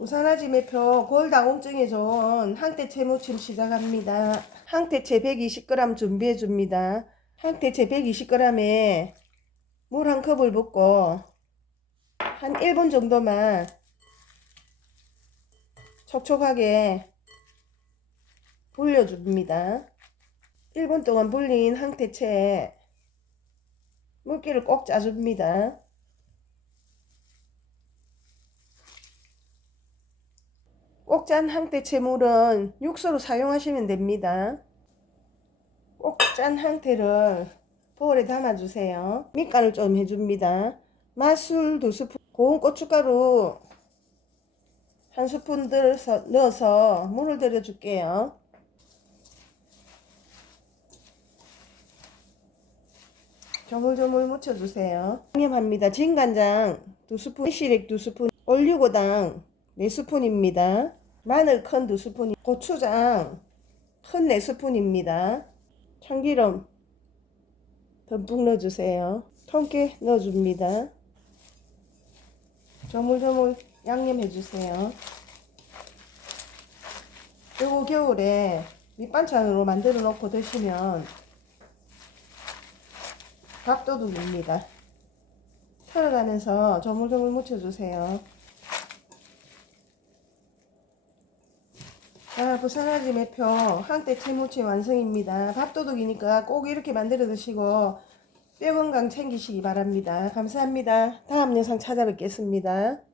부산아지 매표 골다공증에 좋은 항태 채 무침 시작합니다. 항태채 120g 준비해 줍니다. 항태채 120g에 물 한 컵을 붓고 한 1분 정도만 촉촉하게 불려줍니다. 1분 동안 불린 항태채에 물기를 꼭 짜줍니다. 꼭짠 항태채 물은 육수로 사용하시면 됩니다. 꼭짠 항태를 보울에 담아주세요. 밑간을 좀 해줍니다. 맛술 두 스푼, 고운 고춧가루 한 스푼 넣어서 물을 들여줄게요. 조물조물 묻혀주세요. 양념합니다. 진간장 두 스푼, 시렉 두 스푼, 올리고당 네 스푼입니다. 마늘 큰 두 스푼, 고추장 큰 네 스푼입니다. 참기름 듬뿍 넣어주세요. 통깨 넣어줍니다. 조물조물 양념해주세요. 요거 겨울에 밑반찬으로 만들어 놓고 드시면 밥도둑입니다. 털어가면서 조물조물 묻혀주세요. 자, 부산아지 매표 항때 채무침 완성입니다. 밥도둑이니까 꼭 이렇게 만들어 드시고 뼈 건강 챙기시기 바랍니다. 감사합니다. 다음 영상 찾아뵙겠습니다.